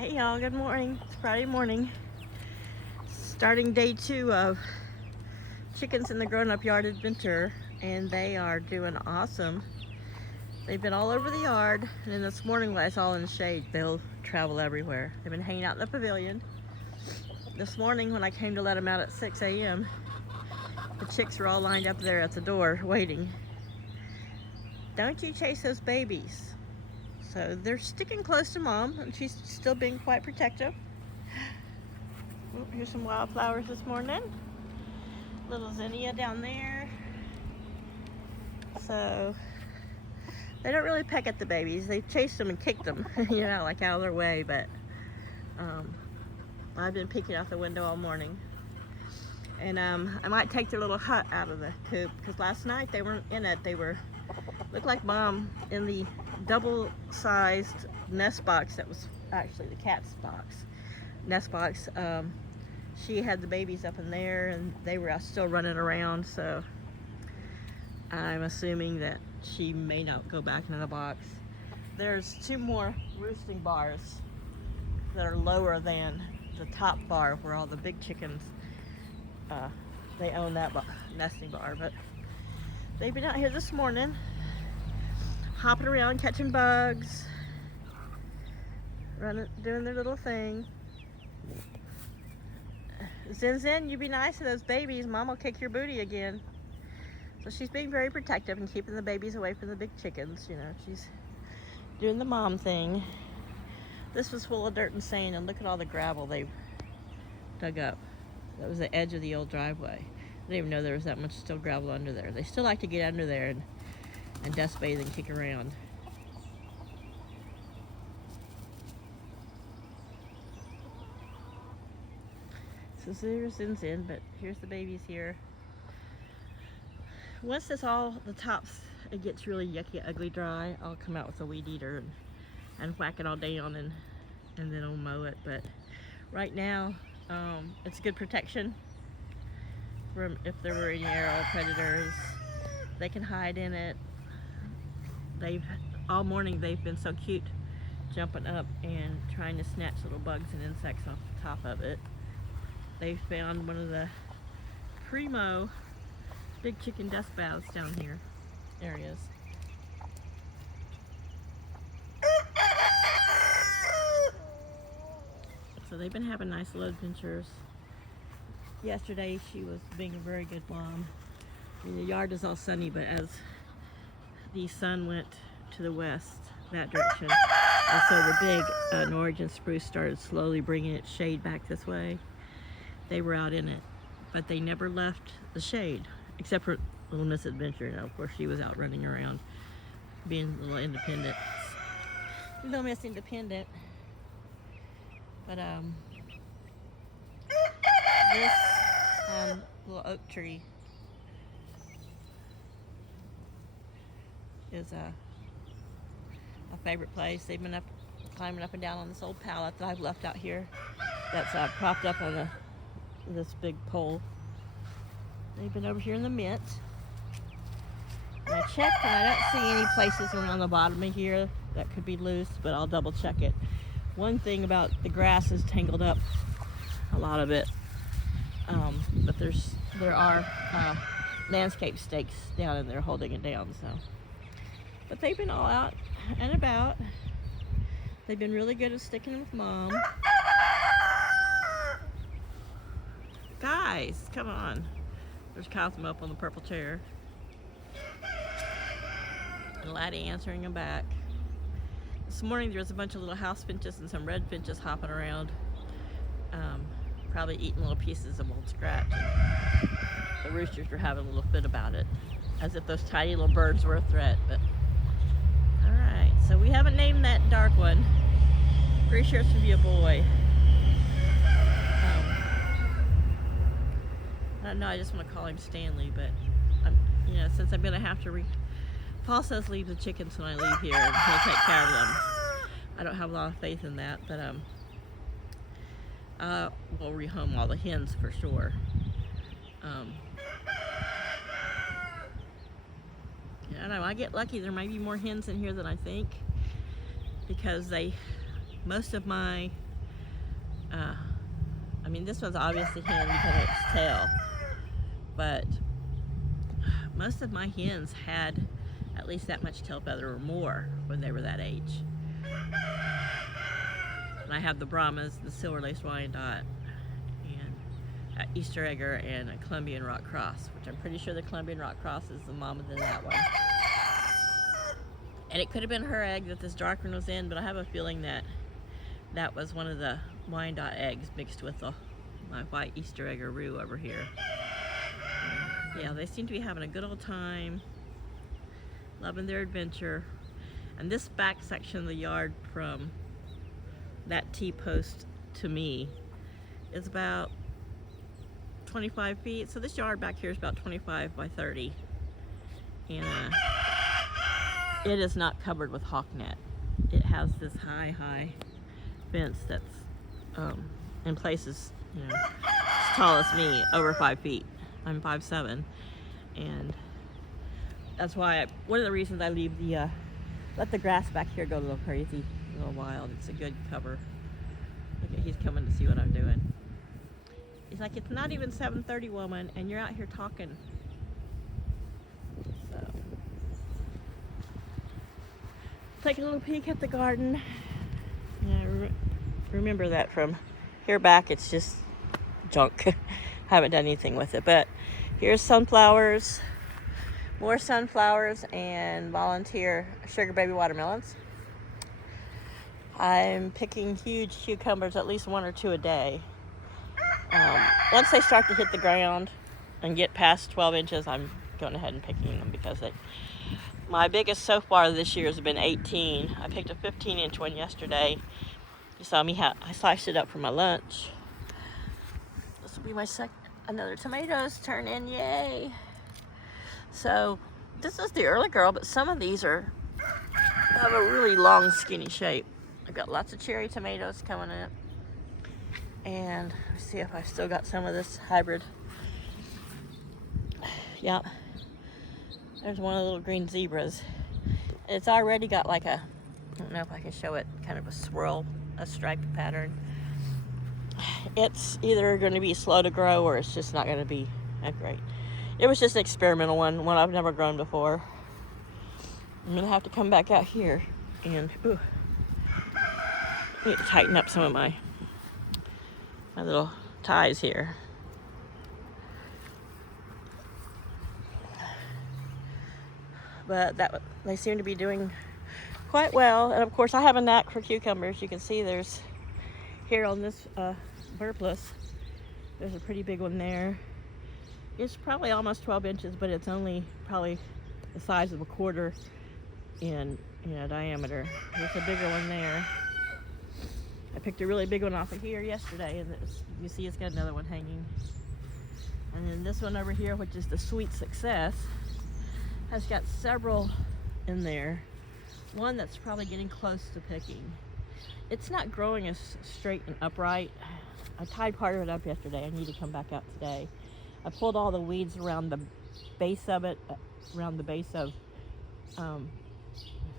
Hey y'all, good morning. It's Friday morning. Starting day 2 of chickens in the grown-up yard adventure, and they are doing awesome. They've been all over the yard, and then this morning when I saw in the shade, they'll travel everywhere. They've been hanging out in the pavilion. This morning when I came to let them out at 6 a.m., the chicks were all lined up there at the door waiting. Don't you chase those babies. So they're sticking close to mom, and she's still being quite protective. Oh, here's some wildflowers this morning. Little zinnia down there. So they don't really peck at the babies. They chase them and kick them, like out of their way. But I've been peeking out the window all morning. And I might take their little hut out of the coop, because last night they weren't in it. They looked like mom in the double-sized nest box that was actually the cat's box. Nest box. She had the babies up in there, and they were still running around, so I'm assuming that she may not go back into the box. There's 2 more roosting bars that are lower than the top bar where all the big chickens, they own that nesting bar. But they've been out here this morning hopping around, catching bugs, doing their little thing. Zin, you be nice to those babies. Mom will kick your booty again. So she's being very protective and keeping the babies away from the big chickens. She's doing the mom thing. This was full of dirt and sand, and look at all the gravel they've dug up. That was the edge of the old driveway. I didn't even know there was that much still gravel under there. They still like to get under there and dust bathe and kick around. So there's Zin, but here's the babies here. Once the tops, it gets really yucky, ugly, dry, I'll come out with a weed eater and whack it all down, and then I'll mow it. But right now, it's good protection from if there were any aerial predators. They can hide in it. All morning they've been so cute, jumping up and trying to snatch little bugs and insects off the top of it. They found one of the primo big chicken dust baths down here areas. So they've been having nice little adventures. Yesterday she was being a very good mom. The yard is all sunny, but as the sun went to the west, that direction, and so the big Norwegian spruce started slowly bringing its shade back this way, they were out in it. But they never left the shade, except for little Miss Adventure. Of course, she was out running around, being a little independent. Little Miss Independent. But this little oak tree is a favorite place. They've been climbing up and down on this old pallet that I've left out here that's propped up on this big pole. They've been over here in the mint. And I checked, and I don't see any places around the bottom of here that could be loose, but I'll double check it. One thing about the grass is tangled up, a lot of it. But there are landscape stakes down in there holding it down. So, but they've been all out and about. They've been really good at sticking with mom. Guys, come on. There's Cosmo up on the purple chair. And Laddie answering him back. This morning there was a bunch of little house finches and some red finches hopping around. Probably eating little pieces of old scratch. And the roosters were having a little fit about it, as if those tiny little birds were a threat. But alright, so we haven't named that dark one. Pretty sure it's gonna be a boy. I don't know, I just want to call him Stanley, but since I'm gonna have to Paul says leave the chickens when I leave here and he'll take care of them. I don't have a lot of faith in that, but we'll rehome all the hens for sure. I don't know, I get lucky. There might be more hens in here than I think, because most of my I mean, this one's obviously hen because of its tail, but most of my hens had at least that much tail feather or more when they were that age. And I have the Brahmas, the Silver Lace Wyandotte, and Easter Egger, and a Colombian Rock Cross, which I'm pretty sure the Colombian Rock Cross is the mama to that one. And it could have been her egg that this dark one was in, but I have a feeling that that was one of the Wyandotte eggs mixed with my white Easter Egger roux over here. Yeah, they seem to be having a good old time, loving their adventure. And this back section of the yard from that T-post to me is about 25 feet. So this yard back here is about 25 by 30. And it is not covered with hawk net. It has this high fence that's in places, you know, as tall as me, over 5 feet. I'm 5'7", and that's why one of the reasons I leave let the grass back here go a little crazy, a little wild. It's a good cover. Look at, he's coming to see what I'm doing. He's like, it's not even 7:30, woman, and you're out here talking. So, take a little peek at the garden. Yeah, remember that from here back, it's just junk. Haven't done anything with it, but here's sunflowers, more sunflowers, and volunteer sugar baby watermelons. I'm picking huge cucumbers, at least 1 or 2 a day. Once they start to hit the ground and get past 12 inches, I'm going ahead and picking them because my biggest so far this year has been 18. I picked a 15-inch one yesterday. You saw me, I sliced it up for my lunch. This will be my another tomatoes turn in, yay. So this is the early girl, but some of these have a really long skinny shape. I've got lots of cherry tomatoes coming in. And let's see if I still got some of this hybrid. Yeah, there's one of the little green zebras. It's already got like I don't know if I can show it, kind of a swirl, a striped pattern. It's either going to be slow to grow or it's just not going to be that great. It was just an experimental one I've never grown before. I'm going to have to come back out here and I need to tighten up some of my little ties here. But they seem to be doing quite well. And of course I have a knack for cucumbers. You can see there's here on this burpless, there's a pretty big one there. It's probably almost 12 inches, but it's only probably the size of a quarter in diameter. There's a bigger one there. I picked a really big one off of here yesterday, and you see it's got another one hanging. And then this one over here, which is the Sweet Success, has got several in there. One that's probably getting close to picking. It's not growing as straight and upright. I tied part of it up yesterday. I need to come back out today. I pulled all the weeds around the base of it, around the base of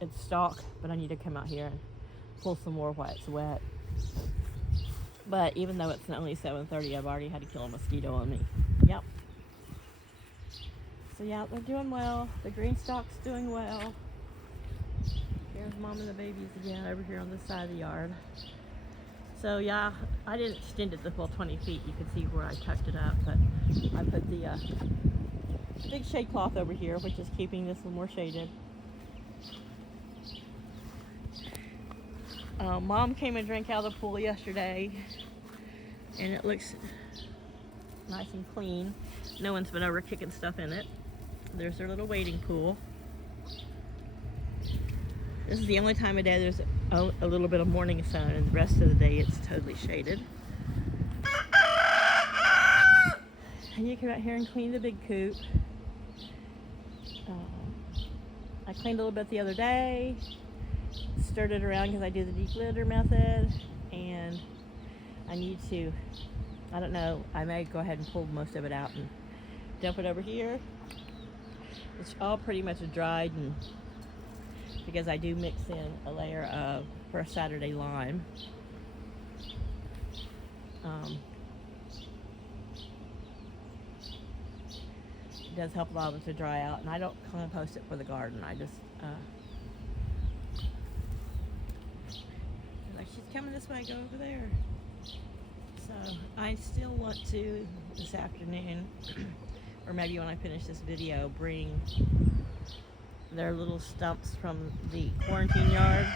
its stalk, but I need to come out here and pull some more while it's wet. But even though it's only 7:30, I've already had to kill a mosquito on me. Yep. So yeah, they're doing well. The green stalk's doing well. Here's mom and the babies again over here on this side of the yard. So yeah, I didn't extend it the full 20 feet. You can see where I tucked it up, but I put the big shade cloth over here, which is keeping this one more shaded. Mom came and drank out of the pool yesterday, and it looks nice and clean. No one's been over kicking stuff in it. There's their little wading pool. This is the only time of day there's a little bit of morning sun, and the rest of the day it's totally shaded. And you come out here and clean the big coop. I cleaned a little bit the other day, stirred it around because I do the deep litter method, and I need to, I don't know, I may go ahead and pull most of it out and dump it over here. It's all pretty much dried, and because I do mix in a layer of First Saturday lime. It does help a lot of it to dry out, and I don't compost it for the garden. I just like, she's coming this way, go over there. So I still want to this afternoon, or maybe when I finish this video, bring their little stumps from the quarantine yard.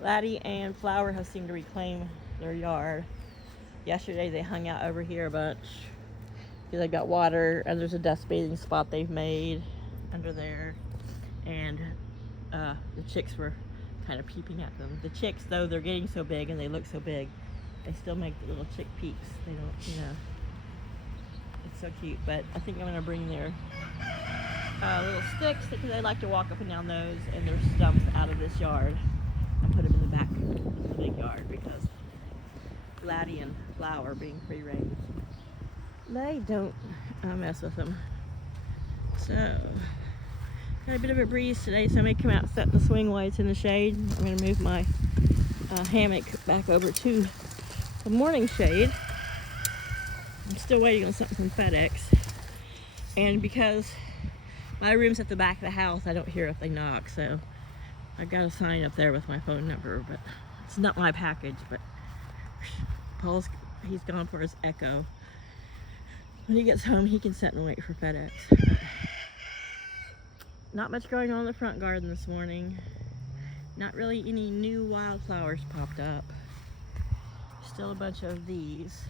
Laddie and Flower have seemed to reclaim their yard. Yesterday they hung out over here a bunch because they've got water, and there's a dust bathing spot they've made under there, and the chicks were kind of peeping at them. The chicks, though, they're getting so big and they look so big, they still make the little chick peeps. They don't, you know, it's so cute. But I think I'm going to bring their little sticks, because they like to walk up and down those, and their stumps out of this yard, and put them in the back of the big yard, because Laddie and Flower, being free range, they don't mess with them. So got a bit of a breeze today, so I may come out and sit in the swing while it's in the shade. I'm going to move my hammock back over to the morning shade. I'm still waiting on something from FedEx, and because my room's at the back of the house, I don't hear if they knock, so I've got a sign up there with my phone number, but it's not my package. But he's gone for his echo. When he gets home, he can sit and wait for FedEx. Not much going on in the front garden this morning. Not really any new wildflowers popped up. Still a bunch of these.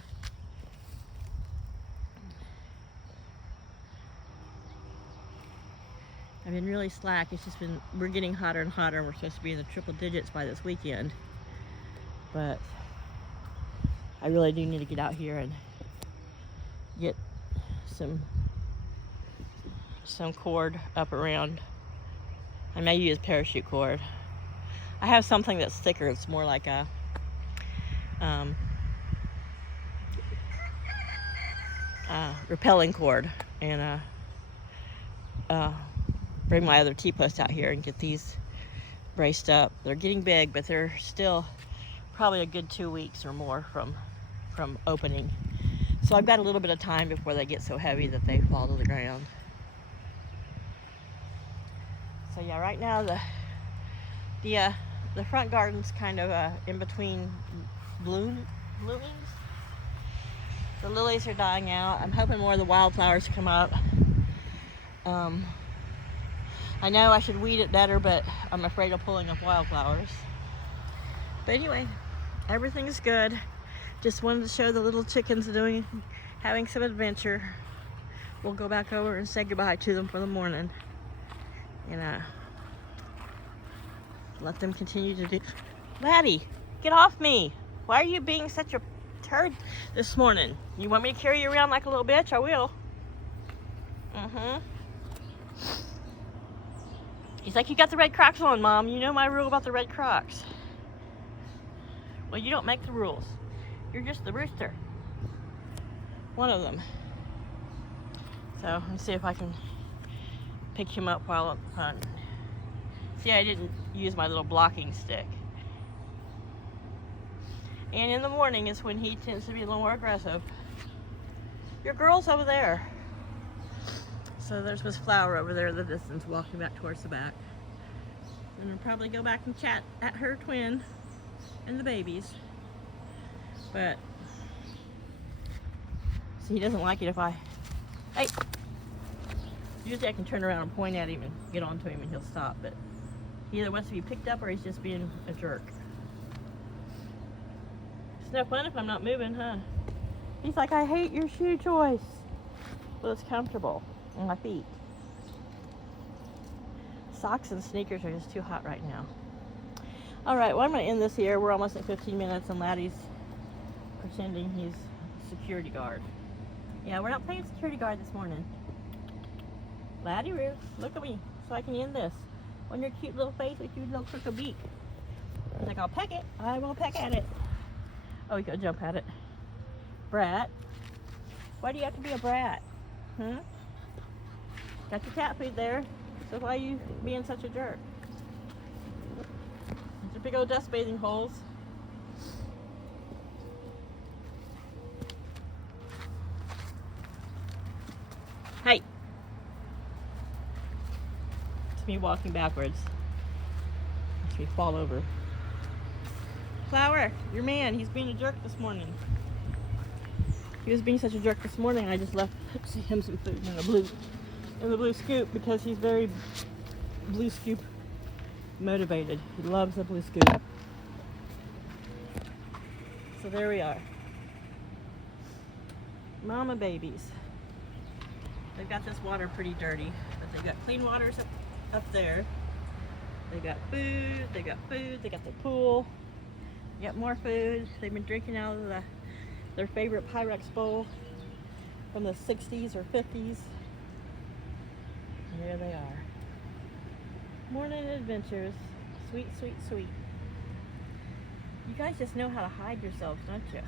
I've been really slack. It's just been, we're getting hotter and hotter, and we're supposed to be in the triple digits by this weekend. But I really do need to get out here and get some cord up around. I may use parachute cord. I have something that's thicker. It's more like a repelling cord, and bring my other T-post out here and get these braced up. They're getting big, but they're still probably a good 2 weeks or more from opening. So I've got a little bit of time before they get so heavy that they fall to the ground. So yeah, right now the front garden's kind of in between bloomings. The lilies are dying out. I'm hoping more of the wildflowers come up. I know I should weed it better, but I'm afraid of pulling up wildflowers. But anyway, everything's good. Just wanted to show the little chickens having some adventure. We'll go back over and say goodbye to them for the morning, and let them continue to do. Laddie, get off me! Why are you being such a turd this morning? You want me to carry you around like a little bitch? I will. He's like, you got the red Crocs on, Mom. You know my rule about the red Crocs. Well, you don't make the rules. You're just the rooster. One of them. So, let's see if I can pick him up while I'm hunting. See, I didn't use my little blocking stick. And in the morning is when he tends to be a little more aggressive. Your girl's over there. So there's Miss Flower over there in the distance, walking back towards the back. And we'll probably go back and chat at her twin and the babies. But, see, he doesn't like it if I, hey! Usually I can turn around and point at him and get onto him and he'll stop, but he either wants to be picked up or he's just being a jerk. It's no fun if I'm not moving, huh? He's like, I hate your shoe choice. Well, it's comfortable on my feet. Socks and sneakers are just too hot right now. All right, well, I'm going to end this here. We're almost at 15 minutes, and Laddie's pretending he's a security guard. Yeah, we're not playing security guard this morning. Laddie, look at me so I can end this. On your cute little face with your little crooked beak. He's like, I'll peck it. I will peck at it. Oh, you gotta jump at it. Brat. Why do you have to be a brat? Huh? Got your cat food there. So why are you being such a jerk? There's your big old dust bathing holes. Hey! It's me walking backwards. Makes me fall over. Flower, your man, he's being a jerk this morning. He was being such a jerk this morning, I just left him some food in the blue scoop because he's very blue scoop motivated. He loves the blue scoop. So there we are. Mama babies. They've got this water pretty dirty, but they've got clean waters up there. They got food, they got the pool, they got more food. They've been drinking out of their favorite Pyrex bowl from the 60s or 50s. And there they are. Morning adventures. Sweet, sweet, sweet. You guys just know how to hide yourselves, don't you?